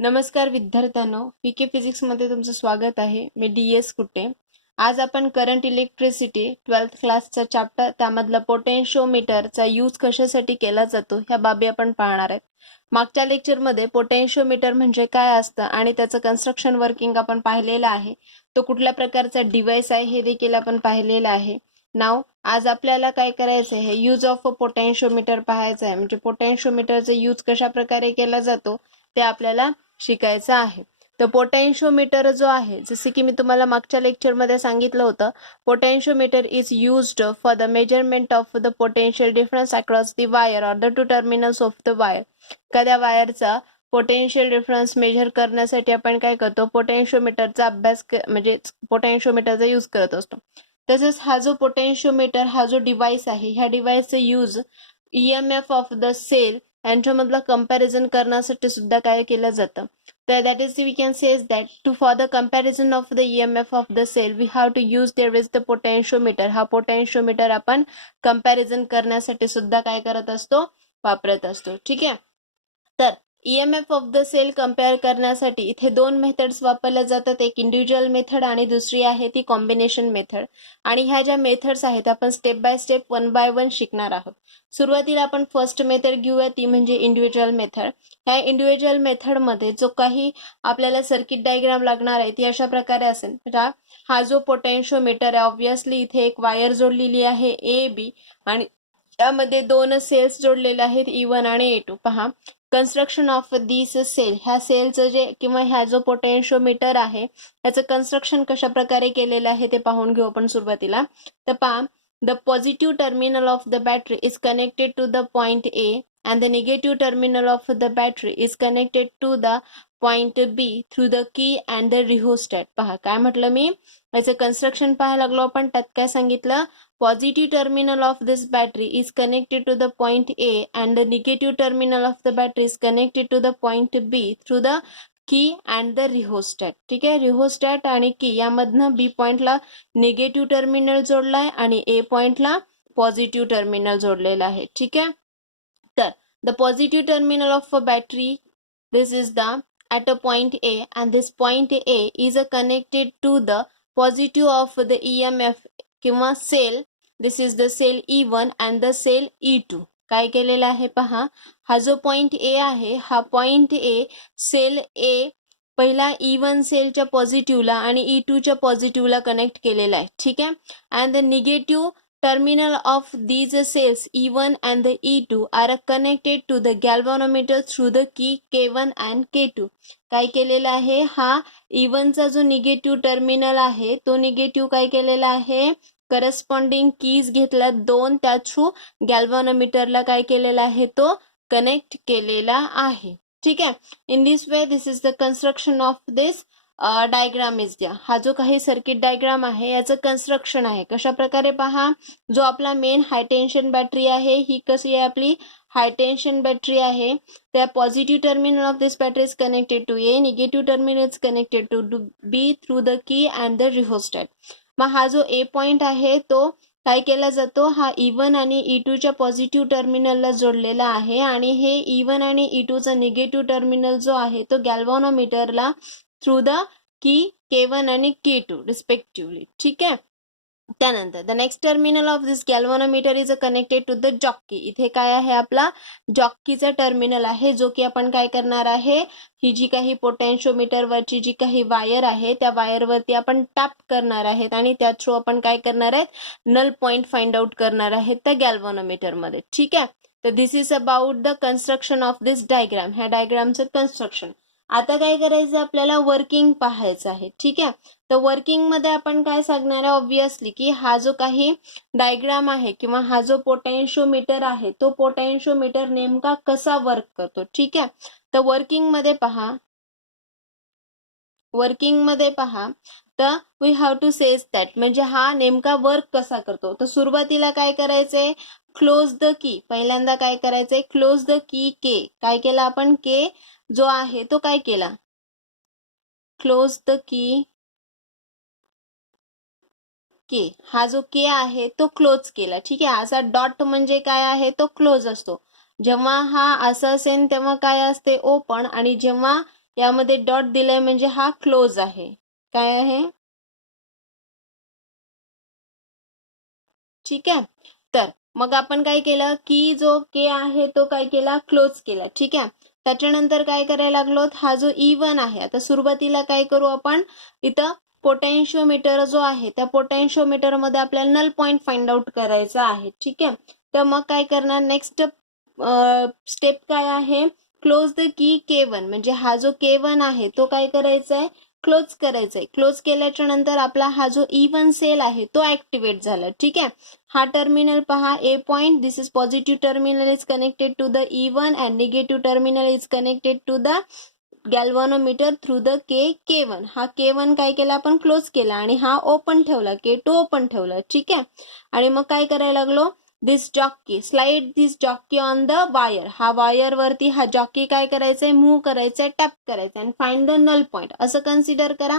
नमस्कार विद्यार्थ्यांनो, पीके फिजिक्समध्ये तुमचं स्वागत आहे. मी डी.एस. कुटे. आज आपण करंट इलेक्ट्रिसिटी 12th क्लासचा चॅप्टर त्यामधला पोटेन्शिओमीटरचा यूज कशासाठी केला जातो ह्या बाबी आपण पाहणार आहेत. मागच्या लेक्चरमध्ये पोटेन्शिओमीटर म्हणजे काय असतं आणि त्याचं कन्स्ट्रक्शन वर्किंग आपण पाहिलेलं आहे. तो कुठल्या प्रकारचा डिव्हाइस आहे हे देखील आपण पाहिलेलं आहे. नाव आज आपल्याला काय करायचं आहे, यूज ऑफ अ पोटेन्शिओमीटर पाहायचं आहे. म्हणजे पोटेन्शिओमीटरचा यूज कशा प्रकारे केला जातो ते आपल्याला शिकायचं आहे. तर पोटेन्शिओमीटर जो आहे, जसे की मी तुम्हाला मागच्या लेक्चरमध्ये सांगितलं होतं, potentiometer is used for the measurement of the potential difference across the wire or the two terminals of the wire. एखाद्या वायरचा पोटेन्शियल डिफरन्स मेजर करण्यासाठी आपण काय करतो, पोटेन्शिओमीटरचा अभ्यास म्हणजे पोटेन्शिओमीटरचा यूज करत असतो. तसंच हा जो पोटेन्शिओमीटर हा जो डिव्हाइस आहे, ह्या डिव्हाइसचा use EMF of the cell यांच्यामधला कंपॅरिझन करण्यासाठी सुद्धा काय केलं जातं. तर that is we can says that to for the comparison of the EMF of the cell we have to use there with the potentiometer. हा पोटेन्शिओमीटर आपण comparison करण्यासाठी सुद्धा काय करत असतो, वापरत असतो. ठीक आहे. तर EMF of the cell compare करण्यासाठी इथे दोन मेथड्स वापरल्या जातात. एक इंडिव्हिज्युअल मेथड आणि दुसरी आहे ती कॉम्बिनेशन मेथड. आणि ह्या ज्या मेथड्स आहेत आपण स्टेप बाय स्टेप 1 बाय 1 शिकणार आहोत. सुरुवातीला आपण फर्स्ट मेथड घेऊया, ती म्हणजे इंडिव्हिज्युअल मेथड. ह्या इंडिव्हिज्युअल मेथडमध्ये जो काही आपल्याला सर्किट डायग्राम लागणार आहे ती अशा प्रकारे असेल. हा जो पोटेन्शिओमीटर आहे, ऑब्व्हियसली इथे एक वायर जोडलेली आहे AB आणि त्यामध्ये दोन सेल्स जोडलेले आहेत E1 आणि E2. पहा, कन्स्ट्रक्शन ऑफ दिस सेल, ह्या सेलचं जे किंवा ह्या जो पोटेन्शिओमीटर आहे याचं कन्स्ट्रक्शन कशा प्रकारे केलेलं आहे ते पाहून घेऊ आपण सुरुवातीला. तर पहा, the positive terminal of the battery is connected to the point A and the negative terminal of the battery is connected to the point B through the key and the rheostat. पहा काय म्हटलं मी, याचं construction पाहायला लागलो आपण. त्यात काय सांगितलं, positive terminal of this battery is connected to the point A and the negative terminal of the battery is connected to the point B through the की अँड द रिहोस्टॅट. ठीक आहे, रिहोस्टॅट आणि की यामधनं बी पॉइंटला निगेटिव्ह टर्मिनल जोडलाय आणि ए पॉइंटला पॉझिटिव्ह टर्मिनल जोडलेला आहे. ठीक आहे. तर the positive terminal of a battery, this is the at a point A and this point A is connected to the positive of the EMF किंवा cell, this is the cell E1 and the cell E2. काय केलेलं आहे पहा, हा जो point A आहे हा point A sale A पहिला E1 सेलच्या पॉझिटिव्हला आणि E2च्या पॉझिटिव्हला कनेक्ट केलेला आहे. ठीक आहे. And the negative terminal of these cells E1 and the E2 are connected to the galvanometer through the key K1 and K2. काय केलेलं आहे, हा E1 चा जो निगेटिव्ह टर्मिनल आहे तो निगेटिव्ह काय केलेला आहे, करस्पॉन्डिंग कीज घेतल्या दोन, त्या थ्रू गॅल्व्हॅनोमीटरला काय केलेला आहे, तो कनेक्ट केलेला आहे. ठीक आहे. In this way this is the construction of this diagram is द्या. हा जो काही सर्किट डायग्राम आहे याचं कन्स्ट्रक्शन आहे. कशा प्रकारे पहा, जो आपला मेन हाय टेन्शन बॅटरी आहे ही कशी आहे, आपली हाय टेन्शन बॅटरी आहे. त्या positive terminal of this battery is connected to A, negative terminal is connected to B through the key and the rheostat. मग हा जो ए पॉइंट आहे तो काय केला जातो, हा E1 आणि E2च्या पॉझिटिव्ह टर्मिनलला जोडलेला आहे आणि हे E1 आणि E2चा निगेटिव्ह टर्मिनल जो आहे तो गॅल्व्हॅनोमीटरला थ्रू द की K1 आणि K2 रिस्पेक्टिव्हली. ठीक आहे. त्यानंतर the next terminal of this galvanometer is connected to the jockey. इथे काय आहे, आपला जॉकीचा टर्मिनल आहे जो की आपण काय करणार आहे, ही जी काही पोटेन्शिओमीटर वरची जी काही वायर आहे त्या वायरवरती आपण टॅप करणार आहेत आणि त्या थ्रू आपण काय करणार आहेत, नल पॉइंट फाइंड आउट करणार आहेत त्या गॅल्व्हॅनोमीटर मध्ये. ठीक आहे. तर this is about the construction of this diagram, ह्या डायग्रामचं कन्स्ट्रक्शन. आता काय करायचं, आपल्याला वर्किंग पाहायचं आहे. ठीक आहे. तर वर्किंग मध्ये आपण काय सांगणार आहे, ऑब्व्हियसली की हा जो काही डायग्राम आहे किंवा हा जो पोटेन्शिओमीटर आहे तो पोटेन्शिओमीटर नेमका कसा वर्क करतो. ठीक आहे. तर वर्किंग मध्ये पहा तर we have to says that, म्हणजे हा नेमका वर्क कसा करतो. तर सुरुवातीला काय करायचंय, क्लोज द की. पहिल्यांदा काय करायचंय, क्लोज द की के. काय केला आपण, के जो आहे तो काय केला, क्लोज द की के. हा जो के आहे तो क्लोज केला. ठीक आहे. असा डॉट म्हणजे काय आहे, तो क्लोज असतो. जेव्हा हा असा असेल तेव्हा काय असते, ओपन, आणि जेव्हा यामध्ये डॉट दिलाय म्हणजे हा क्लोज आहे. काय आहे? ठीक आहे. तर मग आपण काय केलं की जो के आहे तो काय केला, क्लोज केला. ठीक आहे. त्याच्यानंतर काय करायला लागलो, हा जो E1 आहे, आता सुरुवातीला काय करू आपण, इथं पोटेन्शिओमीटर जो आहे त्या पोटेन्शिओमीटर मध्ये आपल्याला नल पॉइंट फाइंड आउट करायचा आहे. ठीक आहे. तर मग काय करणार, नेक्स्ट स्टेप काय आहे, क्लोज द की K1, म्हणजे हा जो K1 आहे तो काय करायचा आहे, क्लोज करायचा आहे. क्लोज केल्याच्या नंतर आपला हा जो E1 सेल आहे तो ऍक्टिव्हेट झाला. ठीक आहे. हा टर्मिनल पहा, A point, this is positive terminal is connected to the E1 and negative terminal is connected to the galvanometer through the K1. हा K1 काय केला आपण, क्लोज केला आणि हा ओपन ठेवला, K2 ओपन ठेवला. ठीक आहे. आणि मग काय करायला लागलो, this jockey, slide this jockey on the wire, हा वायर वरती हा जॉकी काय करायचंय, मूव्ह करायचंय, टॅप करायचंय आणि फाइंड द नल पॉइंट. असं कन्सिडर करा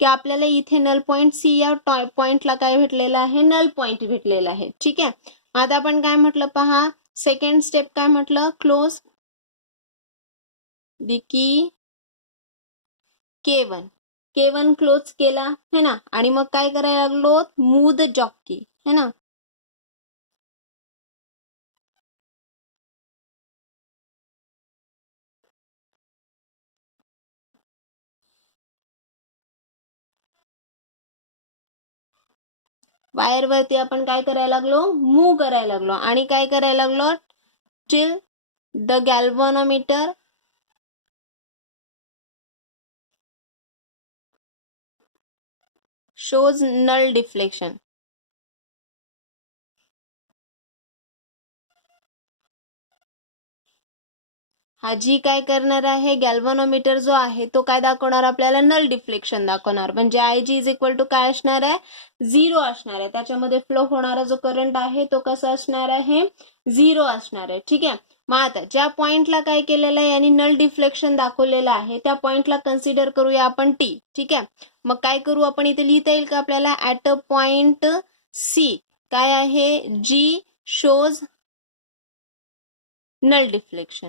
की आपल्याला इथे नल पॉइंट सी या पॉइंटला काय भेटलेला आहे, नल पॉइंट भेटलेला आहे. ठीक आहे. आता आपण काय म्हटलं पहा, सेकंड स्टेप काय म्हटलं, close the key K1 close केला है ना. आणि मग काय करायला लागलो, मूव्ह द जॉकी है ना. वायर वरती आपण काय करायला लागलो, मूव्ह करायला लागलो आणि काय करायला लागलो, till the galvanometer shows null deflection. हा जी काय करणार आहे, गॅल्व्हॅनोमीटर जो आहे तो काय दाखवणार आपल्याला, नल डिफ्लेक्शन दाखवणार. म्हणजे IG इज इक्वल टू काय असणार आहे, 0 असणार आहे. त्याच्यामध्ये फ्लो होणारा जो करंट आहे तो कसा असणार आहे, 0 असणार आहे. ठीक आहे. मग आता ज्या पॉइंटला काय केलेलं आहे यांनी नल डिफ्लेक्शन दाखवलेलं आहे त्या पॉइंटला कन्सिडर करूया आपण T. ठीक आहे. मग काय करू आपण, इथे लिहिता येईल का आपल्याला, ऍट अ पॉइंट C काय आहे, जी शोज नल डिफ्लेक्शन.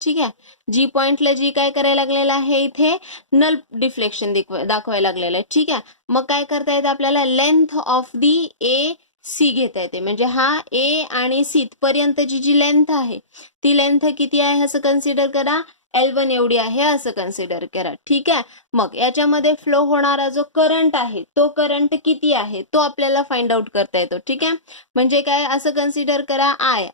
ठीक आहे. जी पॉइंटला जी काय करायला लागलेलं आहे, इथे नल डिफ्लेक्शन दाखवायला लागलेलं आहे. ठीक आहे. मग काय करता येतं आपल्याला, लेंथ ऑफ दी AC घेता येते. म्हणजे हा A आणि C पर्यंतची जी लेंथ आहे ती लेंथ किती आहे असं कन्सिडर करा, L1 एवढी आहे असं कन्सिडर करा. ठीक आहे. मग याच्यामध्ये फ्लो होणारा जो करंट आहे तो करंट किती आहे तो आपल्याला फाइंड आउट करता येतो. ठीक आहे. म्हणजे काय असं कन्सिडर करा,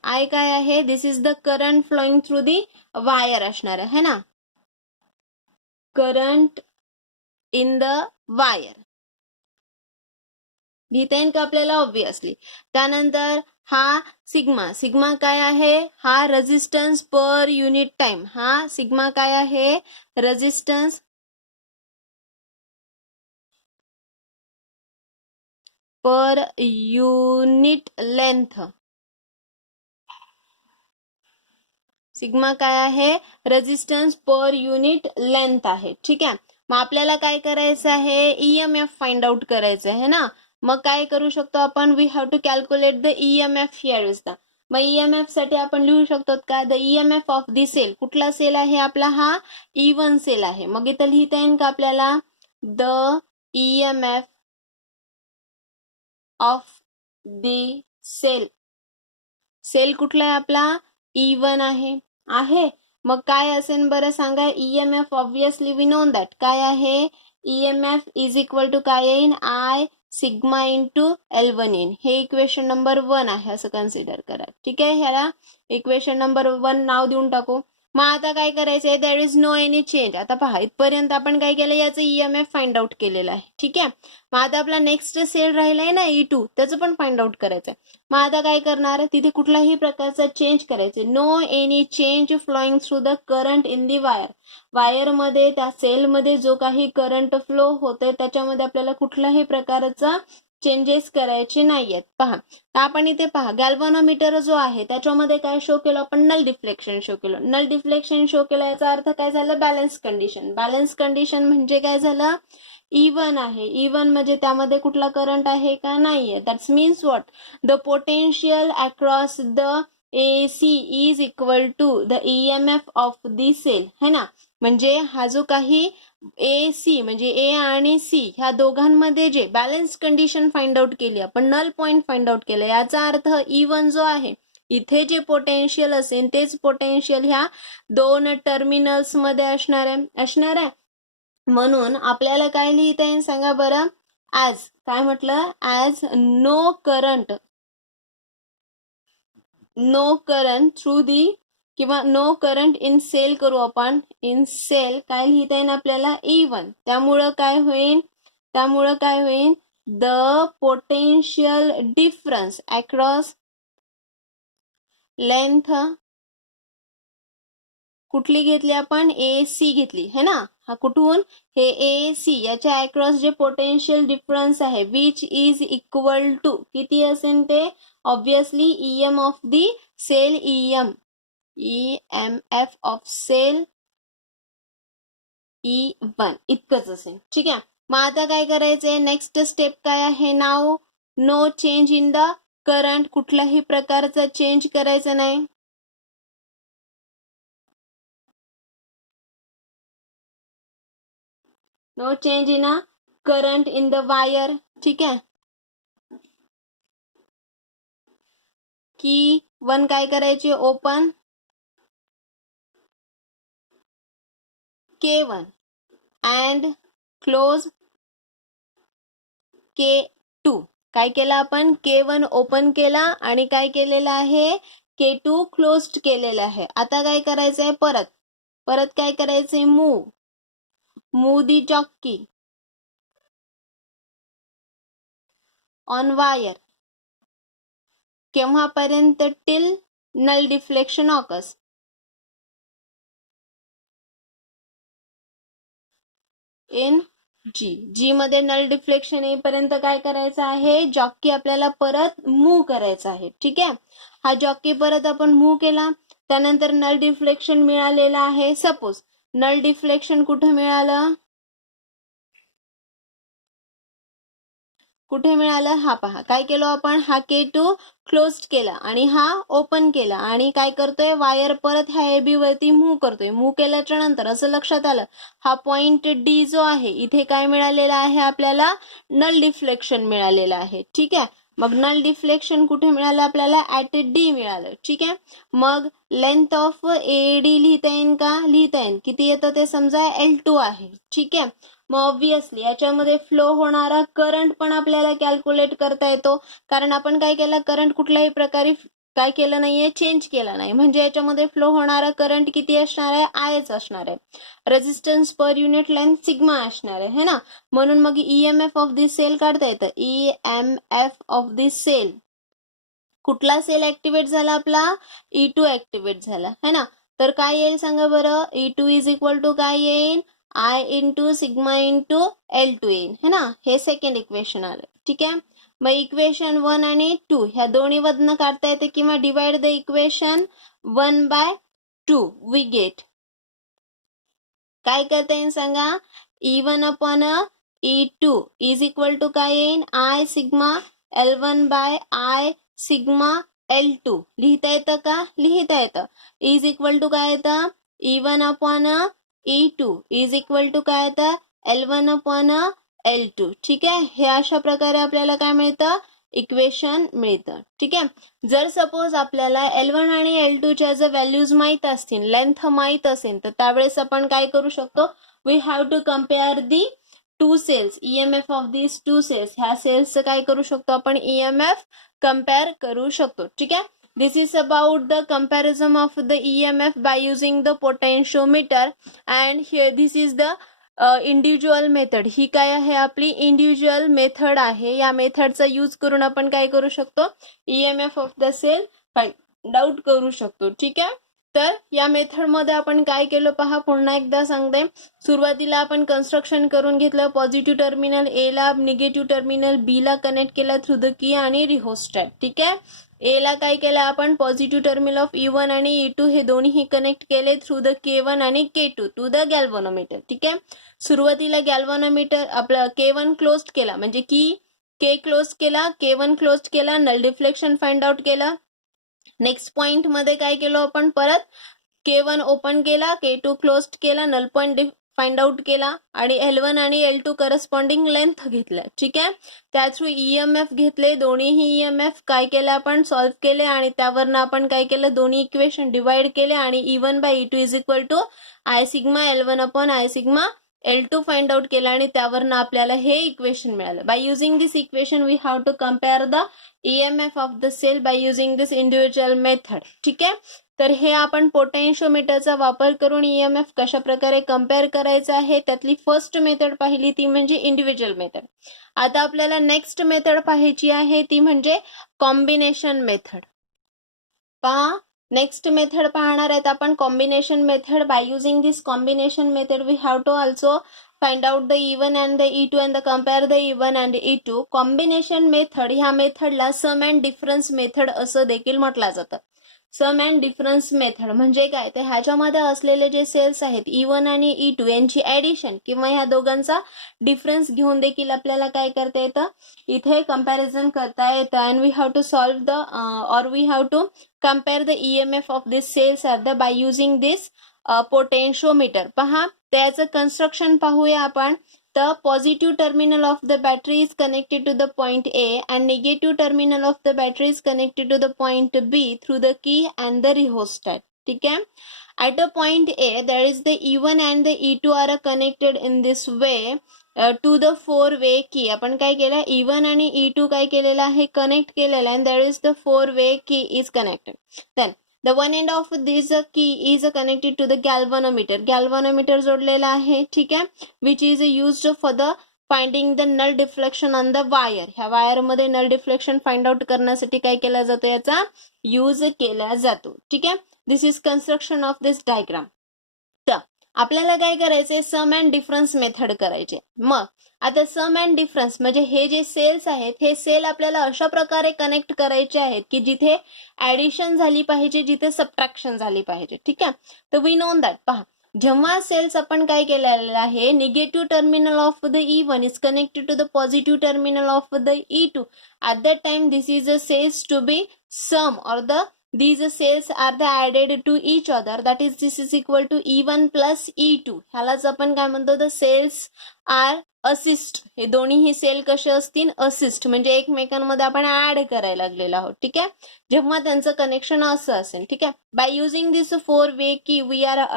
I काय आहे, this is the current flowing through the wire असणार आहे ना, करंट इन द वायर लिहिता येईल का आपल्याला, ऑब्विसली. त्यानंतर हा सिग्मा काय आहे, हा रेजिस्टन्स पर युनिट टाइम. हा सिग्मा काय आहे, resistance per unit length. Sigma काय आहे, रेजिस्टन्स पर युनिट लेंथ आहे. ठीक आहे. मग आपल्याला काय करायचं आहे, EMF फाइंड आउट करायचं आहे ना. मग काय करू शकतो आपण, we have to calculate the EMF here is the. मग EMF साठी आपण लिहू शकतो का, the EMF of the cell. कुठला सेल आहे आपला, हा E1 सेल आहे. मग इथं लिहिता येईल का आपल्याला, the EMF of the cell. Cell कुठला आहे आपला, E1 आहे. मग काय असेल बरं सांगा, EMF obviously we known that काय आहे, EMF इज इक्वल टू काय येईन, I सिग्मा इंटू L1 येईन. हे इक्वेशन नंबर 1 आहे असं कन्सिडर करा. ठीक आहे. ह्याला इक्वेशन नंबर 1 नाव देऊन टाकू. मग आता काय करायचंय, there is no any change. आता पहा, इथपर्यंत आपण काय केलं, याचं EMF फाइंड आउट केलेलं आहे. ठीक आहे. मग आता आपला नेक्स्ट सेल राहिलाय ना E2, त्याचं पण फाइंड आउट करायचंय. मग आता काय करणार, तिथे कुठल्याही प्रकारचा चेंज करायचे, no any change flowing through the current in the wire. वायरमध्ये त्या सेलमध्ये जो काही करंट फ्लो होतोय त्याच्यामध्ये आपल्याला कुठल्याही प्रकारचा चेंजेस करायचे नाहीयेत. पहा, आपण इथे पहा, गॅल्व्हॅनोमीटर जो आहे त्याच्यामध्ये काय शो केलं आपण, नल डिफ्लेक्शन शो केलं. नल डिफ्लेक्शन शो केलं याचा अर्थ काय झालं, बॅलन्स कंडिशन. बॅलन्स कंडिशन म्हणजे काय झालं, E1 आहे. E1 म्हणजे त्यामध्ये कुठला करंट आहे का, नाहीये. That's means what, the potential across the AC is equal to the EMF of the cell, है ना. म्हणजे हा जो काही AC म्हणजे A आणि C ह्या दोघांमध्ये जे बॅलन्स कंडिशन फाइंड आउट केली आपण, नल पॉइंट फाइंड आउट केलं, याचा अर्थ E1 जो आहे इथे जे पोटेन्शियल असेल तेच पोटेन्शियल ह्या दोन टर्मिनल्स मध्ये असणार आहे. म्हणून आपल्याला काय लिहिता येईल सांगा बरं. ॲज काय म्हटलं, as no current through the किंवा नो करंट इन सेल करू आपण, इन सेल काय लिहिता येईल आपल्याला E1. त्यामुळं काय होईल the potential difference across length कुठली घेतली आपण, AC घेतली, है ना. हा कुठून, हे AC याच्या अक्रॉस जे पोटेन्शियल डिफरन्स आहे विच इज इक्वल टू किती असेल ते, obviously EM of the cell, EMF of cell E1 इतकंच असेल. ठीक आहे. मग आता काय करायचंय, नेक्स्ट स्टेप काय आहे, now no change in the current, कुठल्याही प्रकारचा चेंज करायचा नाही. No change in a current in the wire. ठीक आहे. की 1 काय करायचे, open K1 and close K2. काय केलं आपण, K1 ओपन केला आणि काय केलेलं आहे, K2 क्लोज्ड केलेलं आहे. आता काय करायचंय, परत काय करायचंय, move the jockey on wire. केव्हापर्यंत, till null deflection occurs. In G मध्ये नल डिफ्लेक्शन येईपर्यंत काय करायचं आहे, जॉकी आपल्याला परत मूव्ह करायचा आहे. ठीक आहे. हा जॉकी परत आपण मूव्ह केला, त्यानंतर नल डिफ्लेक्शन मिळालेला आहे. सपोज नल डिफ्लेक्शन कुठे मिळालं, हा पहा काय केलं आपण, हा K2 क्लोज्ड केला आणि हा ओपन केला आणि काय करतोय, वायर परत ह्या AB वरती मूव्ह करतोय. मूव्ह केल्याच्या नंतर असं लक्षात आलं, हा पॉइंट D जो आहे इथे काय मिळालेला आहे आपल्याला, नल डिफ्लेक्शन मिळालेलं आहे. ठीक आहे. मग नल डिफ्लेक्शन कुठे मिळालं आपल्याला, ऍट D मिळालं. ठीक आहे. मग लेंथ ऑफ AD लिहिता येईल का, लिहिता येईल. किती येतं ते समजा L2 आहे. ठीक आहे. मग ऑब्विसली याच्यामध्ये फ्लो होणारा करंट पण आपल्याला कॅल्क्युलेट करता येतो, कारण आपण काय केलं, करंट कुठल्याही प्रकारे काय केलं नाहीये, चेंज केला नाही. म्हणजे याच्यामध्ये फ्लो होणारा करंट किती असणार आहे, Iच असणार आहे. Resistance per unit length sigma असणार आहे, है ना. म्हणून मग EMF ऑफ दिस सेल काढता येतं. EMF ऑफ दिस सेल, कुठला सेल ऍक्टिव्हेट झाला आपला, E2 ऍक्टिव्हेट झाला, है ना. तर काय येईल सांगा बरं, E2 इज इक्वल टू काय येईल, I into sigma into L2 येईल, है ना. हे सेकंड इक्वेशन आलं. ठीक आहे. मग इक्वेशन 1 आणि 2 ह्या दोन्ही वरनं काढता येते किंवा divide the equation 1/2 we get. काय करता येईल सांगा, E1 upon E2 is equal to काय येईल, I sigma L1/I sigma L2. लिहिता येतं का, लिहिता येतं. इज इक्वल टू काय येतं, E1 upon E2 is equal to काय येतं, L1 अपॉन L2. ठीक आहे. हे अशा प्रकारे आपल्याला काय मिळतं, इक्वेशन मिळतं. ठीक आहे. जर सपोज आपल्याला L1 आणि L2 च्या जर व्हॅल्यूज माहित असतील, लेंथ माहित असेल, तर त्यावेळेस आपण काय करू शकतो, we have to compare the two cells, EMF of these two cells. ह्या सेल्सचं काय करू शकतो आपण, EMF कम्पेअर करू शकतो. ठीक आहे. This is about the comparison of the EMF by using the potentiometer, and here this is the individual method. ही काय आहे आपली इंडिव्हिज्युअल मेथड आहे. या मेथडचा यूज करून आपण काय करू शकतो, EMF of the cell find out करू शकतो. ठीक आहे. तर या मेथडमध्ये आपण काय केलं पहा, पुन्हा एकदा सांगते. सुरुवातीला आपण कन्स्ट्रक्शन करून घेतलं. पॉझिटिव्ह टर्मिनल ए ला निगेटिव्ह टर्मिनल बी ला कनेक्ट केला थ्रू द की आणि रिहोस्टॅट. ठीक आहे. ए ला काय केलं आपण, पॉझिटिव्ह टर्मिनल ऑफ E1 आणि E2 हे दोन्ही कनेक्ट केले थ्रू द K1 आणि K2 टू द गॅल्व्हनोमीटर. ठीक आहे. सुरुवातीला गॅल्व्हनोमीटर आपला K1 क्लोज केला, म्हणजे की K क्लोज केला, K1 क्लोज केला, नल डिफ्लेक्शन फाइंड आउट केला. नेक्स्ट पॉइंट मध्ये काय केलं आपण, परत K1 ओपन केला, K2 क्लोज केला, नल पॉइंट फाइंड आउट केला आणि L1 आणि L2 करस्पॉन्डिंग लेंथ घेतल्या. ठीक आहे, त्या थ्रू EMF घेतले, दोन्हीही EMF काय केले आपण, सॉल्व्ह केले आणि त्यावरनं आपण काय केलं, दोन्ही इक्वेशन डिवाइड केले आणि E1 by E2 is equal to I sigma L1 upon I sigma L2 find out केलं आणि त्यावरनं आपल्याला हे इक्वेशन मिळालं. By using this equation we have to compare the EMF of the cell by using this individual method. ठीक आहे, तर हे आपण पोटेन्शिओमीटरचा वापर करून EMF कशा प्रकारे कम्पेअर करायचा आहे, त्यातली फर्स्ट मेथड पाहिली ती म्हणजे इंडिव्हिज्युअल मेथड. आता आपल्याला नेक्स्ट मेथड पाहायची आहे ती म्हणजे कॉम्बिनेशन मेथड. पहा, नेक्स्ट मेथड पाहणार आहेत आपण combination method. By using this combination method we have to also find out the E1 and the E2 and the compare the E1 and E2. Combination method ह्या मेथडला sum and difference method असं देखील म्हटलं जातं. सम and difference method म्हणजे काय, तर ह्याच्यामध्ये असलेले जे सेल्स आहेत E1 आणि E2 यांची ऍडिशन किंवा ह्या दोघांचा डिफरन्स घेऊन देखील आपल्याला काय करता येतं, इथे कंपॅरिझन करता येतं. And we have to solve the or we have to compare the EMF of these cells are the by using this potentiometer. पहा, त्याचं कन्स्ट्रक्शन पाहूया आपण. The positive terminal of the battery is connected to the point A and negative terminal of the battery is connected to the point B through the key and the rheostat. ठीक आहे, at a point A there is the E1 and the E2 are connected in this way to the 4-way key. आपण काय केलं, E1 आणि E2 काय केलेलं आहे, connect केलेलं आहे. and there is the 4-way key is connected. Then the one end of this key is connected to the galvanometer. galvanometer जोडलेला आहे. ठीक आहे, which is used for the finding the null deflection on the wire. ह्या wire मध्ये null deflection find out करण्यासाठी काय केला जातो, याचा यूज केला जातो. ठीक आहे, this is construction of this diagram. तर आपल्याला काय करायचे, सम अँड डिफरन्स मेथड करायचे. मग आता सम अँड डिफरन्स म्हणजे हे जे सेल्स आहेत, हे सेल आपल्याला अशा प्रकारे कनेक्ट करायचे आहेत की जिथे ऍडिशन झाली पाहिजे, जिथे सबट्रॅक्शन झाली पाहिजे. ठीक आहे, तर वी नोन दॅट. पहा, जेव्हा सेल्स आपण काय केलेलं आहे, negative terminal of the E1 is connected to the positive terminal of the E2. At that time this is a cells to be sum और the these cells are the added to each other, that is this is equal to E1 plus E2. ह्यालाच आपण काय म्हणतो, the cells are assist. हे दोन्ही sale कसे असतील, assist म्हणजे एकमेकांमध्ये आपण ऍड करायला लागलेलो आहोत. ठीक आहे, जेव्हा त्यांचं कनेक्शन असं असेल. ठीक आहे, bye using this 4-way key we are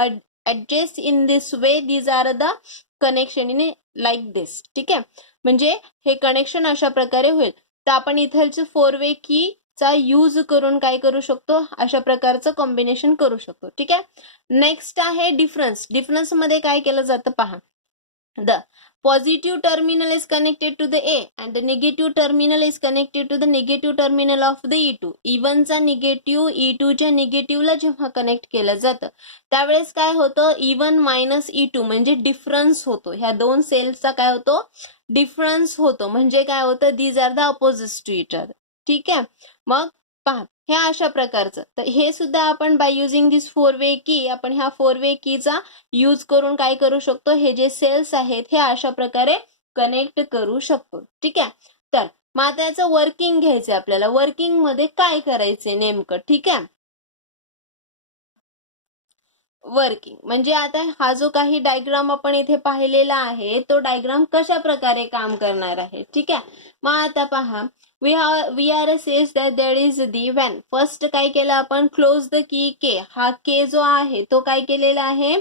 adjust in this way, these are the connection in like this. ठीक आहे, म्हणजे हे कनेक्शन अशा प्रकारे होईल. तर आपण इथलचं 4-way key चा यूज करून काय करू शकतो, अशा प्रकारचं कॉम्बिनेशन करू शकतो. ठीक आहे, नेक्स्ट आहे डिफरन्स. डिफरन्स मध्ये काय केलं जातं, पहा, the positive terminal is connected to the A and the negative terminal is connected to the negative terminal of the E2. E1 चा निगेटिव्ह E2 च्या निगेटिव्हला जेव्हा कनेक्ट केलं जातं त्यावेळेस काय होतं, E1 मायनस E2 म्हणजे डिफरन्स होतो. ह्या दोन सेल्सचा काय होतो, डिफरन्स होतो. म्हणजे काय होतं, these are the opposite to each other. ठीक आहे, मग पहा, हे अशा प्रकारचं. तर हे सुद्धा आपण बाय युझिंग दिस 4-way की आपण ह्या 4-way कीचा यूज करून काय करू शकतो, हे जे सेल्स आहेत हे अशा प्रकारे कनेक्ट करू शकतो. ठीक आहे, तर मग आता याचं वर्किंग घ्यायचं आपल्याला. वर्किंग मध्ये काय करायचे नेमकं. ठीक आहे, वर्किंग म्हणजे आता हा जो काही डायग्राम आपण इथे पाहिलेला आहे तो डायग्राम कशा प्रकारे काम करणार आहे. ठीक आहे, मग आता पहा, we are says that there is the when first काय केलं आपण, क्लोज द की के. हा के जो आहे तो काय केलेला आहे,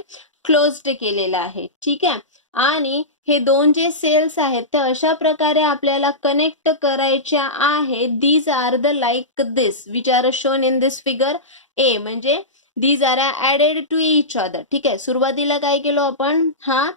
क्लोज्ड केलेला आहे. ठीक आहे, आणि हे दोन जे सेल्स आहेत ते अशा प्रकारे आपल्याला कनेक्ट करायच्या आहेत. These are the like this which are shown in this figure A. म्हणजे these are added to each other. ठीक आहे, सुरुवातीला काय केलो आपण, हा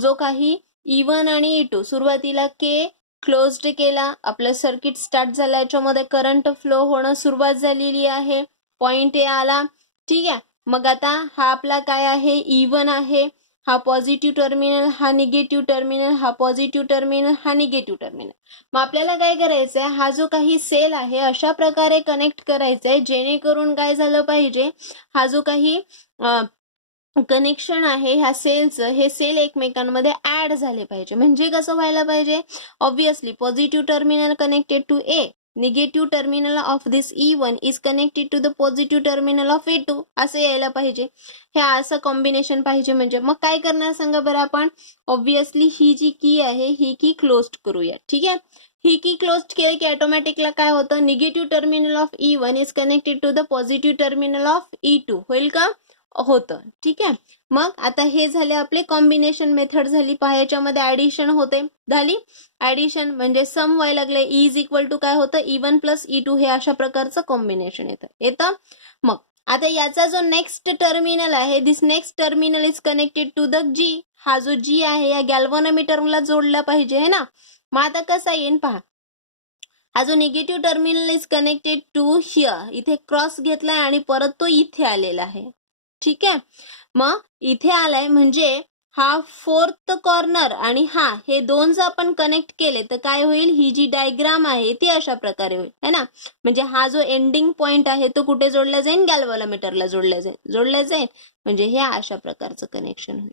जो काही E1 आणि E2 सुरुवातीला के क्लोज्ड केला, आपलं सर्किट स्टार्ट झालं, याच्यामध्ये करंट फ्लो होणं सुरुवात झालेली आहे, पॉइंट ए आला. ठीक आहे, मग आता हा आपला काय आहे, E1 आहे, हा पॉझिटिव्ह टर्मिनल, हा निगेटिव्ह टर्मिनल, हा पॉझिटिव्ह टर्मिनल, हा निगेटिव्ह टर्मिनल. मग आपल्याला काय करायचंय, हा जो काही सेल आहे अशा प्रकारे कनेक्ट करायचंय जेणेकरून काय झालं पाहिजे, हा जो काही कनेक्शन आहे ह्या सेलचं, हे सेल एकमेकांमध्ये ऍड झाले पाहिजे. म्हणजे कसं व्हायला पाहिजे, obviously positive terminal connected to A negative terminal of this E1 is connected to the positive terminal of E2 असं यायला पाहिजे. हे असं कॉम्बिनेशन पाहिजे. म्हणजे मग काय करणार सांगा बरं आपण. ऑब्विसली ही जी की आहे ही की क्लोज करूया. ठीक आहे. ही की क्लोज केली की ऑटोमॅटिकला काय होतं, negative terminal of E1 is connected to the positive terminal of E2 होईल का. होतं. ठीक आहे. मग आता हे झाले आपले कॉम्बिनेशन मेथड झाली. पहा याच्यामध्ये ऍडिशन होते. झाली ऍडिशन म्हणजे सम व्हायला लागले. इज इक्वल टू काय होतं, E1 प्लस E2 हे अशा प्रकारचं कॉम्बिनेशन येतं. मग आता याचा जो नेक्स्ट टर्मिनल आहे, this next terminal is connected to the G. हा जो जी आहे या गॅल्व्हनोमीटरला जोडला पाहिजे है ना. मग आता कसा येईल पहा. हा जो negative terminal is connected to here, इथे क्रॉस घेतलाय आणि परत तो इथे आलेला आहे. ठीक आहे. मग इथे आलाय म्हणजे हा फोर्थ कॉर्नर आणि हा हे दोन जर आपण कनेक्ट केले तर काय होईल, ही जी डायग्राम आहे ती अशा प्रकारे होईल है ना. म्हणजे हा जो एंडिंग पॉइंट आहे तो कुठे जोडला जाईल, गॅल्व्हनोमीटरला जोडला जाईल. म्हणजे हे अशा प्रकारचं कनेक्शन होईल.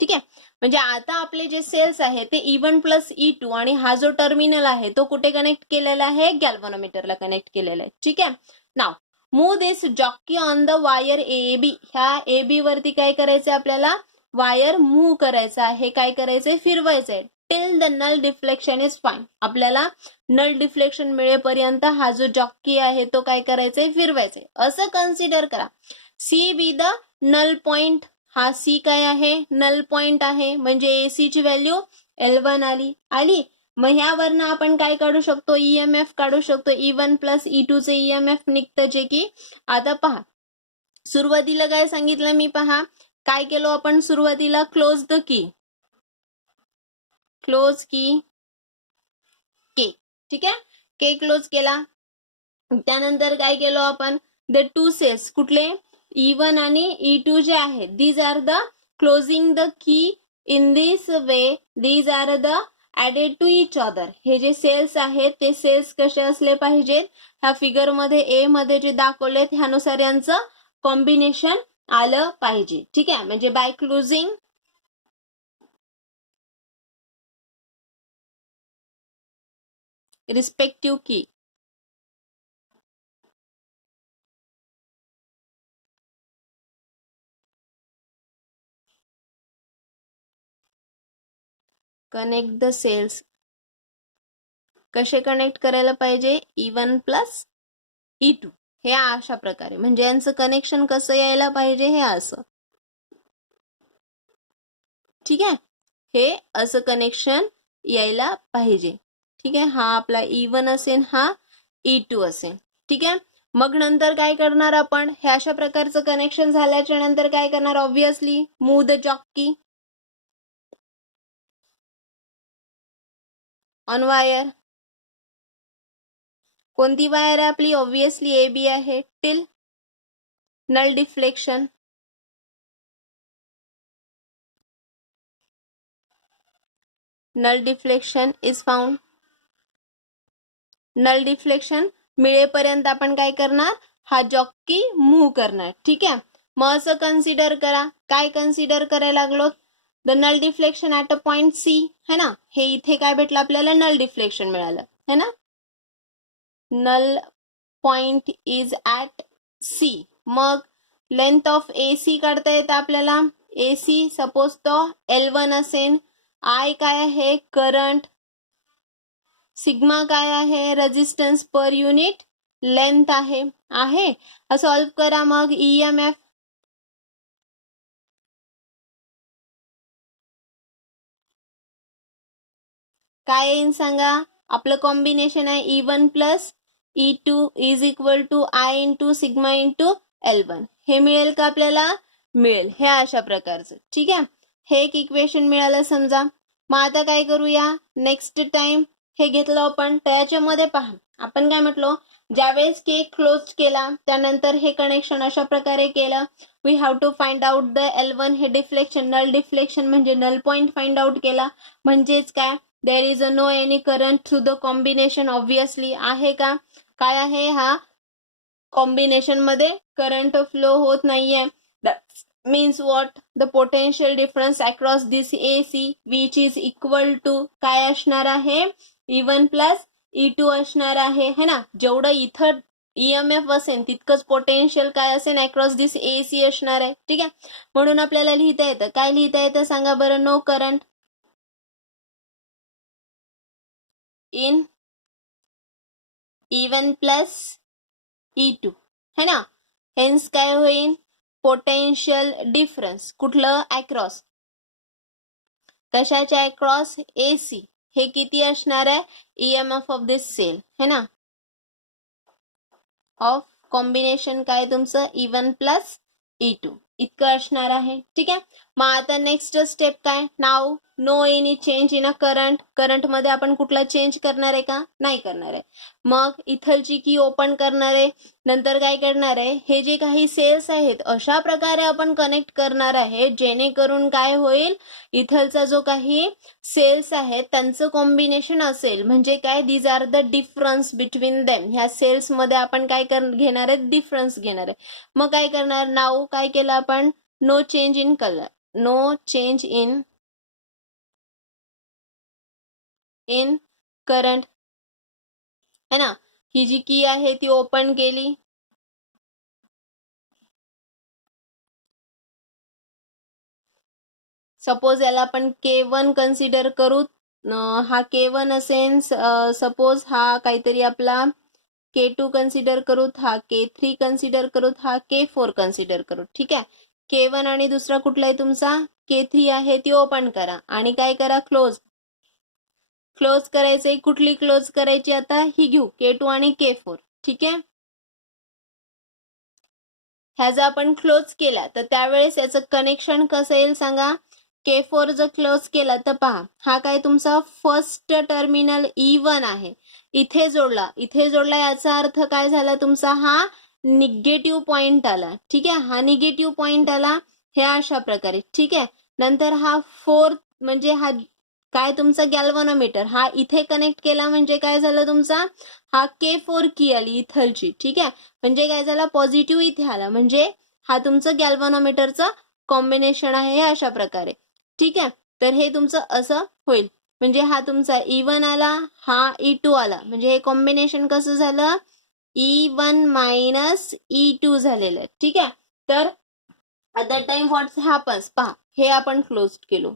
ठीक आहे. म्हणजे आता आपले जे सेल्स आहे ते E1 प्लस E2 आणि हा जो टर्मिनल आहे तो कुठे कनेक्ट केलेला आहे, गॅल्व्हनोमीटरला कनेक्ट केलेला आहे. ठीक आहे. Now move this jockey on the wire AB. ह्या AB वरती काय करायचंय आपल्याला, वायर मूव्ह करायचं आहे. काय करायचंय, फिरवायचंय. Till the null deflection is fine. आपल्याला नल डिफ्लेक्शन मिळेपर्यंत हा जो जॉकी आहे तो काय करायचंय, फिरवायचंय. असं कन्सिडर करा. C be the null point. हा सी काय आहे, नल पॉइंट आहे. म्हणजे AC ची व्हॅल्यू L1 आली. मग ह्यावरनं आपण काय काढू शकतो, EMF काढू शकतो. E1 प्लस E2 चे EMF निघतं. जे की आता पहा सुरुवातीला काय सांगितलं मी, पहा काय केलो आपण सुरुवातीला, क्लोज द की, क्लोज की के. ठीक आहे. के क्लोज केला. त्यानंतर काय केलो आपण, द टू सेल्स कुठले, E1 आणि E2 जे आहेत, these are the closing the key in this way. These are the added to each other. हे जे सेल्स आहेत ते सेल्स कसे असले पाहिजेत, ह्या फिगर मध्ये ए मध्ये जे दाखवलेत ह्यानुसार यांचं कॉम्बिनेशन आलं पाहिजे. ठीक आहे. म्हणजे by closing respective key. Connect the cells. कसे कनेक्ट करायला पाहिजे, E1 प्लस E2 हे अशा प्रकारे. म्हणजे यांचं कनेक्शन कसं यायला पाहिजे, हे असं. ठीक आहे. हे असं कनेक्शन यायला पाहिजे. ठीक आहे. हा आपला E1 असेल, हा E2 असेल. ठीक आहे. मग नंतर काय करणार आपण, हे अशा प्रकारचं कनेक्शन झाल्याच्या नंतर काय करणार, obviously move the jockey on wire. कोणती वायर आहे आपली, ऑब्विसली AB आहे. Till null deflection. Null deflection is found. Null deflection मिळेपर्यंत आपण काय करणार, हा जॉकी मूव्ह करणार. ठीक आहे. मग असं कन्सिडर करा. काय कन्सिडर करायला लागलो, the null deflection at a point C है ना. हे इथे काय भेटलं आपल्याला, नल डिफ्लेक्शन मिळालं है ना. Null point is at C. मग लेंथ ऑफ AC काढता येतं आपल्याला. AC सपोज तो L1 असेल. I काय आहे, करंट. सिग्मा काय आहे, रेजिस्टन्स पर युनिट लेंथ आहे. सॉल्व करा. मग EMF काय येईल सांगा. आपलं कॉम्बिनेशन आहे E1 plus E2 is equal to I into sigma into L1. हे मिळेल का आपल्याला, मिळेल. हे अशा प्रकारचं. ठीक आहे. हे एक इक्वेशन मिळालं समजा. मग आता काय करूया, नेक्स्ट टाइम हे घेतलं आपण. त्याच्यामध्ये पहा आपण काय म्हटलो, ज्यावेळेस केक क्लोज केला त्यानंतर हे कनेक्शन अशा प्रकारे केलं. We have to find out the L1. हे डिफ्लेक्शन, नल डिफ्लेक्शन म्हणजे नल पॉइंट फाइंड आउट केला. म्हणजेच काय, there is a no any current through the combination. Obviously आहे का, काय आहे, हा कॉम्बिनेशन मध्ये करंट फ्लो होत नाहीये. Means what, the potential difference across this AC which is equal to काय असणार आहे, E1 प्लस E2 असणार आहे है ना. जेवढं इथं EMF असेल तितकंच पोटेन्शियल काय असेल अक्रॉस दिस AC असणार आहे. ठीक आहे, म्हणून आपल्याला लिहिता येतं. काय लिहिता येतं सांगा बरं. No current in E1 plus E2 है ना. हेन्स काय होईल, पोटेन्शियल डिफरन्स कुठलं अक्रॉस, कशाच्या अक्रॉस, AC. हे किती असणार आहे, EMF ऑफ दिस सेल है ना, ऑफ कॉम्बिनेशन काय तुमचं E1 प्लस E2 इतकं असणार आहे. ठीक आहे, मग आता नेक्स्ट स्टेप काय, now no any change in a current. Current मध्ये आपण कुठला चेंज करणार आहे का, नाही करणार आहे. मग इथलची की ओपन करणार आहे. नंतर काय करणार आहे, हे जे काही सेल्स आहेत अशा प्रकारे आपण कनेक्ट करणार आहे जेणेकरून काय होईल, इथलचा जो काही सेल्स आहेत त्यांचं कॉम्बिनेशन असेल. म्हणजे काय, these are the difference between them. ह्या सेल्स मध्ये आपण काय घेणार आहे, डिफरन्स घेणार आहे. मग काय करणार, नाव काय केलं आपण, no change in colour, no change in current है ना. ही जी की आहे ती ओपन केली. सपोज याला आपण K1 कन्सिडर करू. हा K1 असेल. सपोज हा काहीतरी आपला K2 कन्सिडर करूत, हा K3 कन्सिडर करूत, हा K4 कन्सिडर करू. ठीक आहे, K1 आणि दुसरा कुठला आहे तुमचा K3 आहे, ती ओपन करा आणि काय करा, क्लोज. क्लोज करायचंय, कुठली क्लोज करायची आता, ही घेऊ K2 आणि K4. ठीक आहे, ह्या जर आपण क्लोज केला तर त्यावेळेस याचं कनेक्शन कसं येईल सांगा. K4 जर क्लोज केला तर पहा, हा काय तुमचा फर्स्ट टर्मिनल E1 आहे, इथे जोडला याचा अर्थ काय झाला तुमचा, हा निगेटिव्ह पॉइंट आला. ठीक आहे, हा निगेटिव्ह पॉइंट आला हे अशा प्रकारे. ठीक आहे, नंतर हा फोर्थ म्हणजे हा काय तुमचा गॅल्व्हनोमीटर, हा इथे कनेक्ट केला म्हणजे काय झालं तुमचा, हा K4 की आली इथलची. ठीक आहे, म्हणजे काय झाला, पॉझिटिव्ह इथे आला, म्हणजे हा तुमचं गॅल्व्हनोमीटरचं कॉम्बिनेशन आहे अशा प्रकारे. ठीक आहे, तर हे तुमचं असं होईल. म्हणजे हा तुमचा E1 आला, हा E2 आला, म्हणजे हे कॉम्बिनेशन कसं झालं, E1 मायनस E2 झालेलं. ठीक आहे, तर at that time what's happens, पहा हे आपण क्लोज केलो.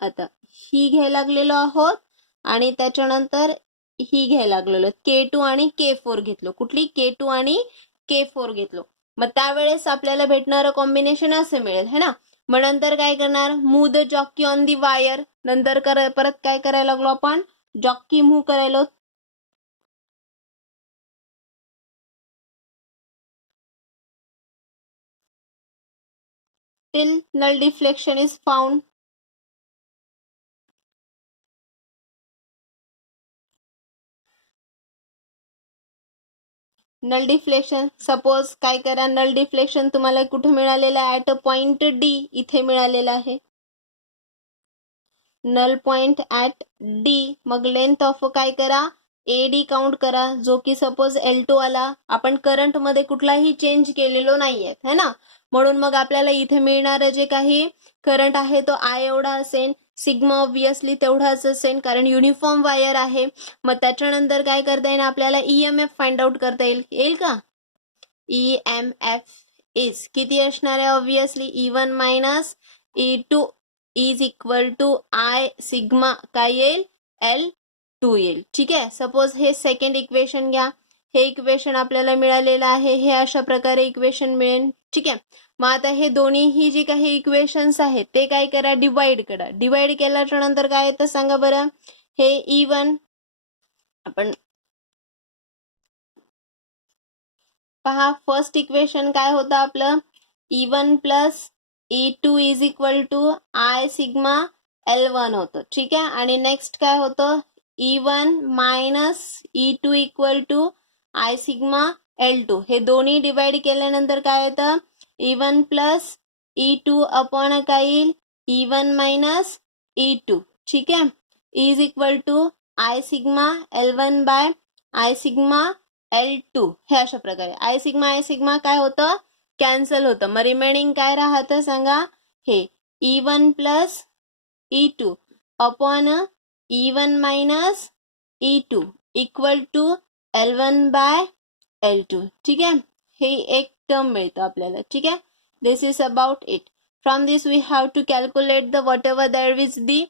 आता ही घ्यायला लागलेलो आहोत आणि त्याच्यानंतर ही घ्यायला लागलेलो, K2 आणि K4 घेतलो. कुठली, K2 आणि K4 घेतलो. मग त्यावेळेस आपल्याला भेटणारं कॉम्बिनेशन असं मिळेल है ना. मग नंतर काय करणार, move the jockey on the wire. नंतर परत काय करायला लागलो आपण, जॉकी मूव्ह करायला. Till null deflection is found. Null deflection, suppose काय करा, नल डिफ्लेक्शन तुम्हाला कुठे मिळालेलं आहे, ॲट अ पॉइंट D इथे मिळालेलं आहे. Null point at D. मग लेंथ ऑफ काय करा, AD काउंट करा, जो की सपोज L2 आला. आपण करंट मध्ये कुठलाही चेंज केलेलो नाहीये है ना, म्हणून मग आपल्याला इथे मिळणारं जे काही करंट आहे तो I एवढा असेल. सिग्मा ऑब्विसली तेवढाच असेल कारण युनिफॉर्म वायर आहे. मग त्याच्यानंतर काय करता येईल आपल्याला, EMF फाइंड आउट करता येईल का. EMF इज किती असणार आहे, obviously E1 minus E2 is equal to I sigma काय येईल, L2 येईल. ठीक आहे, सपोज हे सेकंड इक्वेशन घ्या, हे इक्वेशन आपल्याला मिळालेलं आहे, हे अशा प्रकारे इक्वेशन मिळेल. ठीक आहे, मग आता हे दोन्हीही जे काही इक्वेशन्स आहेत ते काय करा, डिवाइड करा. डिवाइड केल्याच्या नंतर काय येतं सांगा बरं, हे E1 आपण पहा, फर्स्ट इक्वेशन काय होतं आपलं, E1 plus E2 is equal to I sigma L1 होतं. ठीक आहे, आणि नेक्स्ट काय होतं, E1 minus E2 equal to I sigma L2. हे दोन्ही डिवाइड केल्यानंतर काय येतं, E1 प्लस E2 अपॉन काय येईल, E1 मायनस E2. ठीक आहे, is equal to I sigma L1 by I sigma L2. हे अशा प्रकारे I सिग्मा काय होतं, कॅन्सल होतं. मग रिमेनिंग काय राहतं सांगा, हे E1 plus E2 upon E1 minus E2 equal to L1 by L2. ठीक आहे, हे एक टर्म मिळतं आपल्याला. ठीक आहे, this is about it. From this we have to calculate the whatever that is the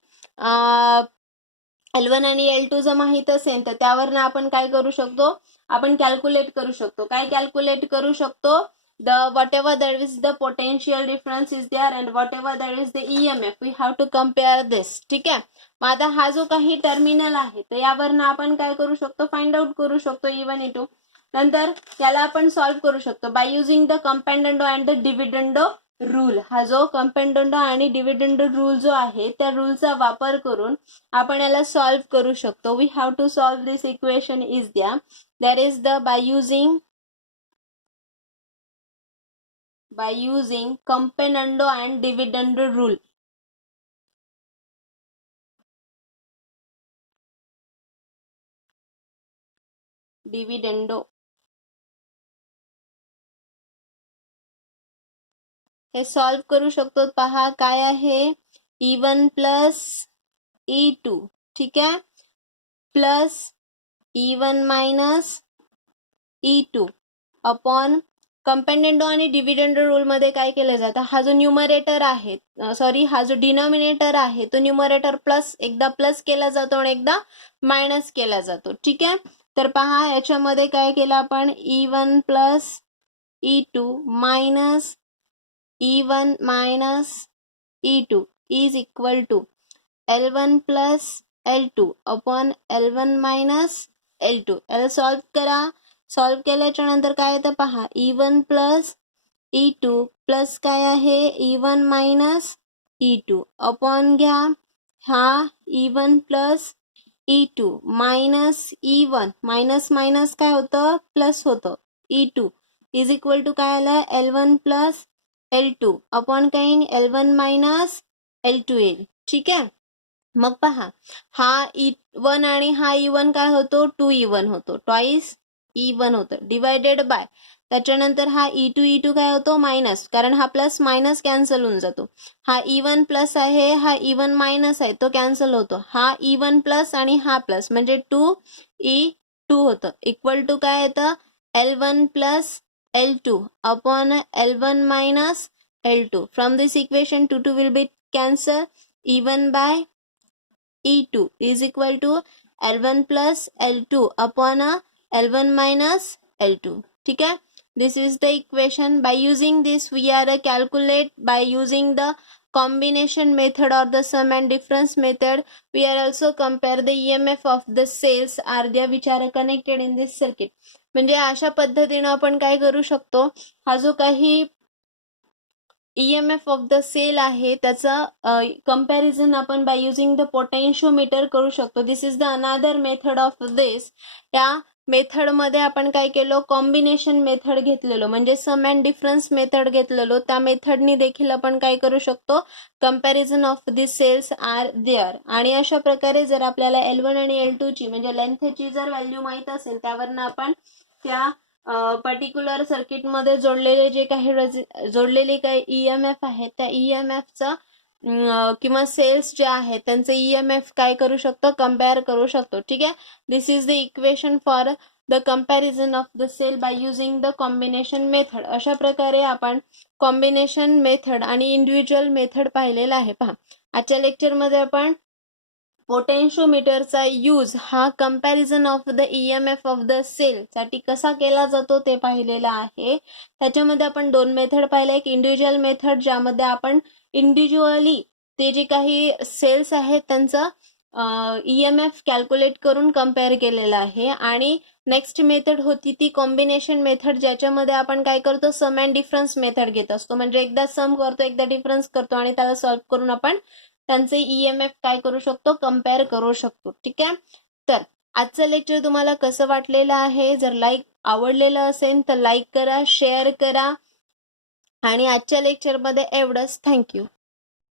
L1 आणि L2 जर माहित असेल तर त्यावरनं आपण काय करू शकतो, आपण कॅल्क्युलेट करू शकतो. काय कॅल्क्युलेट करू शकतो, the whatever that is the potential difference is there and whatever that is the EMF we have to compare this. ठीक आहे, मग आता हा जो काही टर्मिनल आहे तर यावरनं आपण काय करू शकतो, फाइंड आउट करू शकतो E1 E2. नंतर याला आपण सॉल्व्ह करू शकतो by using the componendo and the dividendo rule. हा जो कंपॅन्डंडो आणि डिव्हिडंडो रूल जो आहे त्या रूलचा वापर करून आपण याला सॉल्व्ह करू शकतो. We have to solve this equation is that is the by using componendo and dividendo rule. Dividendo हे सॉल्व्ह करू शकतो. पहा काय आहे, E1 प्लस E2. ठीक आहे, plus E1 minus E2 upon कंपॅन्डंडो आणि डिव्हिडंडो रूल मध्ये काय केलं जातं, हा जो न्यूमरेटर आहे सॉरी हा जो डिनॉमिनेटर आहे तो न्यूमरेटर प्लस एकदा प्लस केला जातो आणि एकदा मायनस केला जातो. ठीक आहे, तर पहा याच्यामध्ये काय केलं आपण, E1 plus E2 minus E1 minus E2 is equal to L1 plus L2 upon L1 minus L2. याला सॉल्व्ह करा. सॉल्व्ह केल्याच्या नंतर काय येतं पहा, E1 प्लस E2 प्लस काय आहे E1 मायनस E2 अपॉन घ्या हा E1 plus E2 minus E1 minus minus काय होतं, प्लस होतं, E2 इज इक्वल टू काय आलं L1 प्लस L2 अपॉन काही L1 मायनस L2 येईल. ठीक आहे, मग पहा हा E1 आणि हा E1 काय होतो, 2E1 होतो, ट्वाइस E1 होतं डिवायडेड बाय त्याच्यानंतर हा E2 E2 काय होतो मायनस, कारण हा प्लस मायनस कॅन्सल होऊन जातो. हा E1 प्लस आहे, हा E1 मायनस आहे, तो कॅन्सल होतो. हा E1 प्लस आणि हा प्लस म्हणजे 2E2 होतं इक्वल टू काय येतं L1 plus L2 upon L1 minus L2. From this equation 2 2 will be cancel, E1 by E2 is equal to L1 plus L2 upon L1 minus L2. ठीक है, this is the equation. By using this we are calculate by using the combination method or the sum and difference method. We are also compare the EMF of the cells are there which are connected in this circuit. म्हणजे अशा पद्धतीने आपण काय करू शकतो, हा जो काही EMF ऑफ द सेल आहे त्याचा कंपॅरिझन आपण बाय युझिंग द पोटेन्शिओमीटर करू शकतो. This is the another method of this. या मेथड मध्ये आपण काय केलो, कॉम्बिनेशन मेथड घेतलेलो म्हणजे सम अँड डिफरन्स मेथड घेतलेलो. त्या मेथडनी देखील आपण काय करू शकतो, comparison of this cells are there. आणि अशा प्रकारे जर आपल्याला L1 आणि L2 ची म्हणजे लेंथची जर व्हॅल्यू माहित असेल त्यावरनं आपण त्या पर्टिक्युलर सर्किट मध्ये जोडलेले जे काही जोडलेले काही EMF आहेत त्या EMF किंवा सेल्स जे आहेत त्यांचे EMF काय करू शकतो, कम्पेअर करू शकतो. ठीक आहे, this is the equation for the comparison of the cell by using the combination method. अशा प्रकारे आपण कॉम्बिनेशन मेथड आणि इंडिव्हिज्युअल मेथड पाहिलेला आहे. पहा आजच्या लेक्चरमध्ये आपण पोटेन्शिओमीटरचा यूज हा comparison of the EMF of the cell साठी कसा केला जातो ते पाहिलेला आहे. त्याच्यामध्ये आपण दोन मेथड पाहिले, एक इंडिव्हिज्युअल मेथड ज्यामध्ये आपण इंडिव्हिज्युअली ते जे काही सेल्स आहेत त्यांचा EMF कॅल्क्युलेट करून कंपेअर केलेला आहे. आणि नेक्स्ट मेथड होती ती कॉम्बिनेशन मेथड ज्याच्यामध्ये आपण काय करतो, सम अँड डिफरन्स मेथड घेत असतो. म्हणजे एकदा सम करतो एकदा डिफरन्स करतो आणि त्याला सॉल्व्ह करून आपण त्यांचे EMF काय करू शकतो, कंपेअर करू शकतो. ठीक आहे, तर आजचं लेक्चर तुम्हाला कसं वाटलेलं आहे, जर आवडलेलं असेल तर लाईक करा, शेअर करा आणि आजच्या लेक्चरमध्ये एवढंच. थँक्यू.